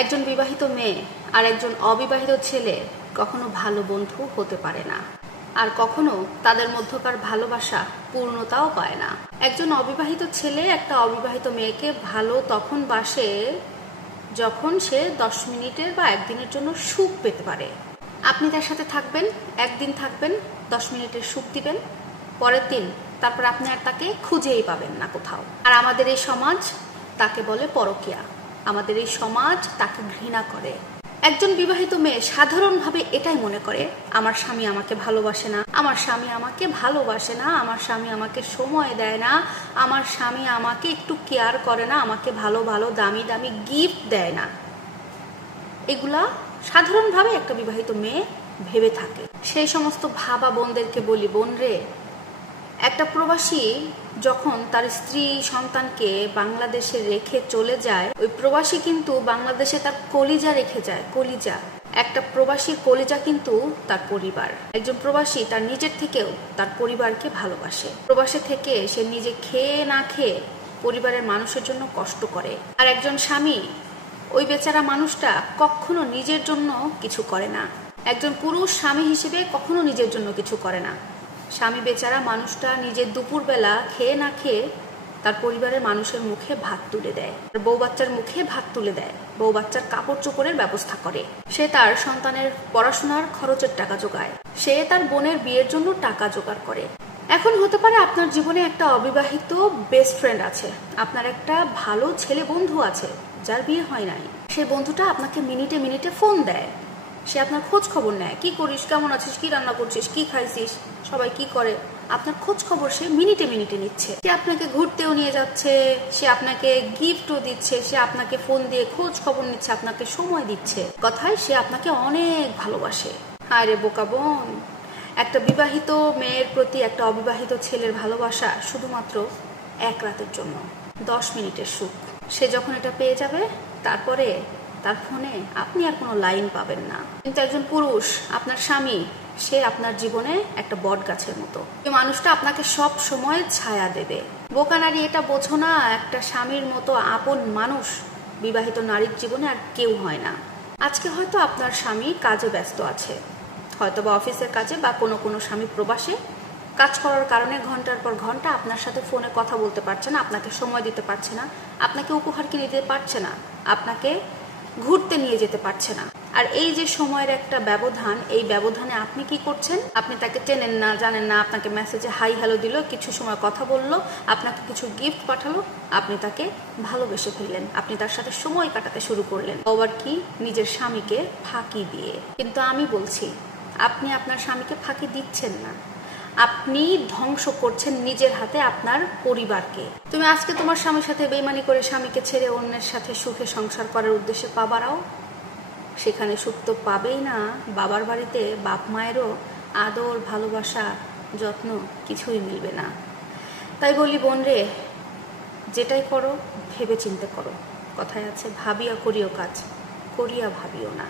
একজন বিবাহিত মেয়ে আর একজন অবিবাহিত ছেলে কখনো ভালো বন্ধু হতে পারে না, আর কখনো তাদের মধ্যকার ভালোবাসা পূর্ণতাও পায় না। একজন অবিবাহিত ছেলে একটা অবিবাহিত মেয়েকে ভালো তখন বাসে যখন সে 10 মিনিটের বা একদিনের জন্য সুখ পেতে পারে। আপনি তার সাথে থাকবেন, একদিন থাকবেন, 10 মিনিটের সুখ দিবেন, পরের দিন তারপর আপনি আর তাকে খুঁজেই পাবেন না কোথাও। আর আমাদের এই সমাজ তাকে বলে পরকীয়া, আমাদের এই সমাজ তাকে ঘৃণা করে। একজন বিবাহিত মেয়ে সাধারণভাবে এটাই মনে করে, আমার স্বামী আমাকে ভালোবাসে না, আমার স্বামী আমাকে ভালোবাসে না, আমার স্বামী আমাকে সময় দেয় না, আমার স্বামী আমাকে একটু কেয়ার করে না, আমাকে ভালো ভালো দামি দামি গিফট দেয় না। এগুলা সাধারণভাবে একটা বিবাহিত মেয়ে ভেবে থাকে। সেই সমস্ত ভাবা বোনদেরকে বলি, বোন রে, একটা প্রবাসী যখন তার স্ত্রী সন্তানকে বাংলাদেশে রেখে চলে যায়, ওই প্রবাসী কিন্তু বাংলাদেশে তার কলিজা রেখে যায়। কলিজা, একটা প্রবাসীর কলিজা কিন্তু তার পরিবার। একজন প্রবাসী তার নিজের থেকেও তার পরিবারকে ভালোবাসে। প্রবাসে থেকে সে নিজে খেয়ে না খেয়ে পরিবারের মানুষের জন্য কষ্ট করে। আর একজন স্বামী, ওই বেচারা মানুষটা কখনো নিজের জন্য কিছু করে না। একজন পুরুষ স্বামী হিসেবে কখনো নিজের জন্য কিছু করে না। স্বামী বেচারা মানুষটা নিজের দুপুরবেলা খেয়ে না খেয়ে তার পরিবারের মানুষের মুখে ভাত তুলে দেয়, বউ বাচ্চার মুখে ভাত তুলে দেয়, বউ বাচ্চার কাপড় চোপড়ের ব্যবস্থা করে, সে তার সন্তানের পড়াশোনার খরচের টাকা জোগায়, সে তার বোনের বিয়ের জন্য টাকা জোগাড় করে। এখন হতে পারে আপনার জীবনে একটা অবিবাহিত বেস্ট ফ্রেন্ড আছে, আপনার একটা ভালো ছেলে বন্ধু আছে যার বিয়ে হয় নাই। সেই বন্ধুটা আপনাকে মিনিটে মিনিটে ফোন দেয়, সে আপনার খোঁজ খবর নেয়, কি করিস, কেমন আছিস, কি রান্না করছিস, কি খাইছিস, সবাই কি করে, আপনার খোঁজ খবর সে মিনিটে মিনিটে নিচ্ছে। সে আপনাকে ঘুরতেও নিয়ে যাচ্ছে, সে আপনাকে গিফটও দিচ্ছে, সে আপনাকে ফোন দিয়ে খোঁজ খবর নিচ্ছে, আপনাকে সময় দিচ্ছে। কথায় সে আপনাকে অনেক ভালোবাসে। হায় রে বোকা বোন, একটা বিবাহিত মেয়ের প্রতি একটা অবিবাহিত ছেলের ভালোবাসা শুধুমাত্র এক রাতের জন্য, 10 মিনিটের সুখ। সে যখন এটা পেয়ে যাবে, তারপরে তার ফোনে আপনি আর কোনো লাইন পাবেন না। কিন্তু একজন পুরুষ, আপনার স্বামী, সে আপনার জীবনে একটা বট গাছের মতো। এই মানুষটা আপনাকে সব সময় ছায়া দেবে। বোকা নারী, এটা বোঝো না, একটা স্বামীর মতো আপন মানুষ বিবাহিত নারীর জীবনে আর কেউ হয় না। আজকে হয়তো আপনার স্বামী কাজে ব্যস্ত আছে, হয়তো বা অফিসের কাজে, বা কোনো স্বামী প্রবাসে কাজ করার কারণে ঘন্টার পর ঘন্টা আপনার সাথে ফোনে কথা বলতে পারছে না, আপনাকে সময় দিতে পারছে না, আপনাকে উপহার কিনে দিতে পারছে না, আপনাকে ঘুরতে নিয়ে যেতে পারছে না। আর এই যে সময়ের একটা ব্যবধান, এই ব্যবধানে আপনি কি করছেন? আপনি তাকে চেনেন না, জানেন না, আপনাকে মেসেজে হাই হ্যালো দিল, কিছু সময় কথা বললো, আপনাকে কিছু গিফট পাঠালো, আপনি তাকে ভালোবেসে ফেললেন, আপনি তার সাথে সময় কাটাতে শুরু করলেন, আবার কি নিজের স্বামীকে ফাঁকি দিয়ে। কিন্তু আমি বলছি, আপনি আপনার স্বামীকে ফাঁকি দিচ্ছেন না, আপনি ধ্বংস করছেন নিজের হাতে আপনার পরিবারকে। তুমি আজকে তোমার স্বামীর সাথে বেইমানি করে স্বামীকে ছেড়ে অন্যের সাথে সুখে সংসার করার উদ্দেশ্যে পা বাড়াও, সেখানে সুখ তো পাবেই না। বাবার বাড়িতে বাপ মায়েরও আদর, ভালোবাসা, যত্ন কিছুই মিলবে না। তাই বলি বোন রে, যেটাই করো ভেবে চিন্তে করো। কথায় আছে, ভাবিয়া করিও কাজ, করিয়া ভাবিও না।